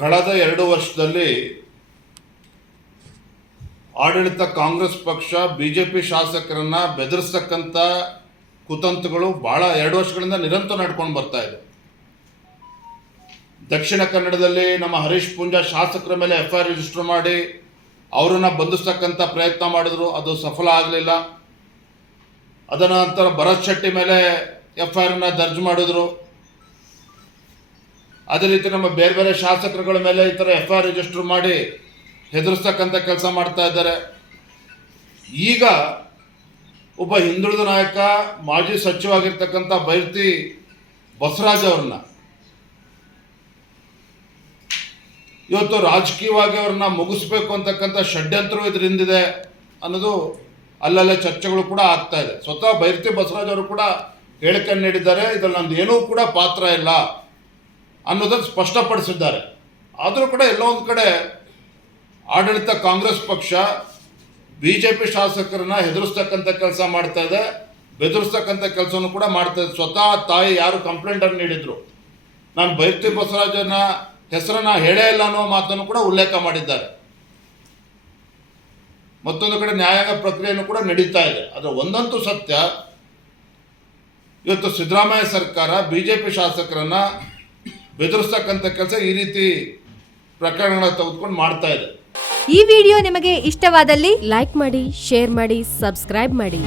ಕಳೆದ ಎರಡು ವರ್ಷದಲ್ಲಿ ಆಡಳಿತ ಕಾಂಗ್ರೆಸ್ ಪಕ್ಷ ಬಿ ಜೆ ಪಿ ಶಾಸಕರನ್ನ ಬೆದರಿಸ್ತಕ್ಕಂಥ ಕುತಂತ್ರಗಳು ಭಾಳ ಎರಡು ವರ್ಷಗಳಿಂದ ನಿರಂತರ ನಡ್ಕೊಂಡು ಬರ್ತಾ ಇದೆ. ದಕ್ಷಿಣ ಕನ್ನಡದಲ್ಲಿ ನಮ್ಮ ಹರೀಶ್ ಪೂಂಜಾ ಶಾಸಕರ ಮೇಲೆ ಎಫ್ ಐ ರಿಜಿಸ್ಟರ್ ಮಾಡಿ ಅವರನ್ನು ಬಂಧಿಸ್ತಕ್ಕಂಥ ಪ್ರಯತ್ನ ಮಾಡಿದ್ರು. ಅದು ಸಫಲ ಆಗಲಿಲ್ಲ. ಅದರ ನಂತರ ಭರತ್ ಶೆಟ್ಟಿ ಮೇಲೆ ಎಫ್ ಐ ಆರ್ನ ದರ್ಜ್ ಮಾಡಿದ್ರು. ಅದೇ ರೀತಿ ನಮ್ಮ ಬೇರೆ ಬೇರೆ ಶಾಸಕರುಗಳ ಮೇಲೆ ಈ ಥರ ಎಫ್ ಆರ್ ರಿಜಿಸ್ಟರ್ ಮಾಡಿ ಹೆದರಿಸ್ತಕ್ಕಂಥ ಕೆಲಸ ಮಾಡ್ತಾ ಇದ್ದಾರೆ. ಈಗ ಒಬ್ಬ ಹಿಂದುಳಿದ ನಾಯಕ, ಮಾಜಿ ಸಚಿವವಾಗಿರ್ತಕ್ಕಂಥ ಬೈರ್ತಿ ಬಸವರಾಜ್ ಅವ್ರನ್ನ ಇವತ್ತು ರಾಜಕೀಯವಾಗಿ ಅವ್ರನ್ನ ಮುಗಿಸ್ಬೇಕು ಅಂತಕ್ಕಂಥ ಷಡ್ಯಂತ್ರವು ಇದರಿಂದಿದೆ ಅನ್ನೋದು ಅಲ್ಲಲ್ಲೇ ಚರ್ಚೆಗಳು ಕೂಡ ಆಗ್ತಾ ಇದೆ. ಸ್ವತಃ ಬೈರ್ತಿ ಬಸವರಾಜ್ ಅವರು ಕೂಡ ಹೇಳಿಕೆ ನೀಡಿದ್ದಾರೆ. ಇದರಲ್ಲಿ ನಂದು ಏನೂ ಕೂಡ ಪಾತ್ರ ಇಲ್ಲ. ಅನ್ನೋದನ್ನು ಸ್ಪಷ್ಟಪಡಿಸಿದ್ದಾರೆ. ಆದರೂ ಕೂಡ ಎಲ್ಲೋ ಒಂದು ಕಡೆ ಆಡಳಿತ ಕಾಂಗ್ರೆಸ್ ಪಕ್ಷ ಬಿ ಜೆ ಪಿ ಶಾಸಕರನ್ನ ಹೆದರಿಸ್ತಕ್ಕಂಥ ಕೆಲಸ ಮಾಡ್ತಾ ಇದೆ. ಬೆದರಿಸ್ತಕ್ಕಂಥ ಕೆಲಸವನ್ನು ಕೂಡ ಮಾಡ್ತಾ ಇದೆ. ಸ್ವತಃ ತಾಯಿ ಯಾರು ಕಂಪ್ಲೇಂಟನ್ನು ನೀಡಿದ್ರು. ನಾನು ಬೈರ್ತಿ ಬಸವರಾಜನ ಹೆಸರನ್ನ ಹೇಳೇ ಇಲ್ಲ ಅನ್ನೋ ಮಾತನ್ನು ಕೂಡ ಉಲ್ಲೇಖ ಮಾಡಿದ್ದಾರೆ. ಮತ್ತೊಂದು ಕಡೆ ನ್ಯಾಯಾಂಗ ಪ್ರಕ್ರಿಯೆಯನ್ನು ಕೂಡ ನಡೀತಾ ಇದೆ. ಆದರೆ ಒಂದಂತೂ ಸತ್ಯ, ಇವತ್ತು ಸಿದ್ದರಾಮಯ್ಯ ಸರ್ಕಾರ ಬಿ ಜೆ ಪಿ ಶಾಸಕರನ್ನ ಬೆದರಿಸ್ತಕ್ಕಂಥ ಕೆಲಸ ಈ ರೀತಿ ಪ್ರಕರಣಗಳ ತೆಗೆದುಕೊಂಡು ಮಾಡ್ತಾ ಇದೆ. ಈ ವಿಡಿಯೋ ನಿಮಗೆ ಇಷ್ಟವಾದಲ್ಲಿ ಲೈಕ್ ಮಾಡಿ, ಶೇರ್ ಮಾಡಿ, ಸಬ್ಸ್ಕ್ರೈಬ್ ಮಾಡಿ.